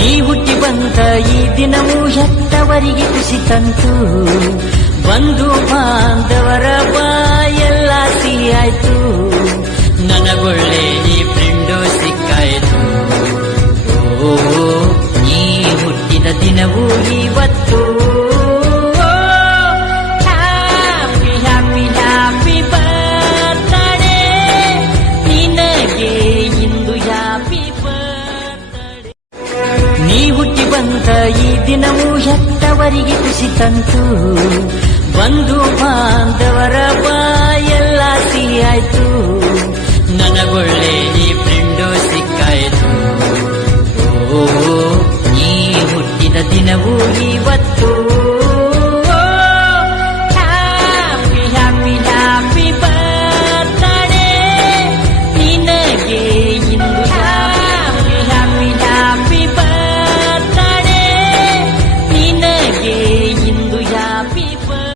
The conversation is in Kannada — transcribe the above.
ನೀ ಹುಟ್ಟಿ ಬಂದ ಈ ದಿನವೂ ಹೆತ್ತವರಿಗೆ ಖುಷಿ ತಂತು, ಬಂಧು ಬಾಂಧವರ ಬಾಯೆಲ್ಲ ಸಿಹಿಯಾಯ್ತು, ನನಗೊಳ್ಳೆ ನೀ ಫ್ರೆಂಡು ಸಿಕ್ಕಾಯ್ತು. ಓ ನೀ ಹುಟ್ಟಿದ ದಿನವೂ ಇವತ್ತು. ಹ್ಯಾಪಿ ಹ್ಯಾಪಿ ಹ್ಯಾಪಿ ಬರ್ತ್ಡೇ, ನಿನಗೆ ಇಂದು ಹ್ಯಾಪಿ ಬರ್ತ್ಡೇ. ನೀ ಹುಟ್ಟಿ ಬಂದ ಈ ದಿನವೂ ಹೆತ್ತವರಿಗೆ ಖುಷಿ ತಂತು, ಬಂಧು ಬಾಂಧವರ ಬಾಯೆಲ್ಲ ಸಿಹಿಯಾಯ್ತು,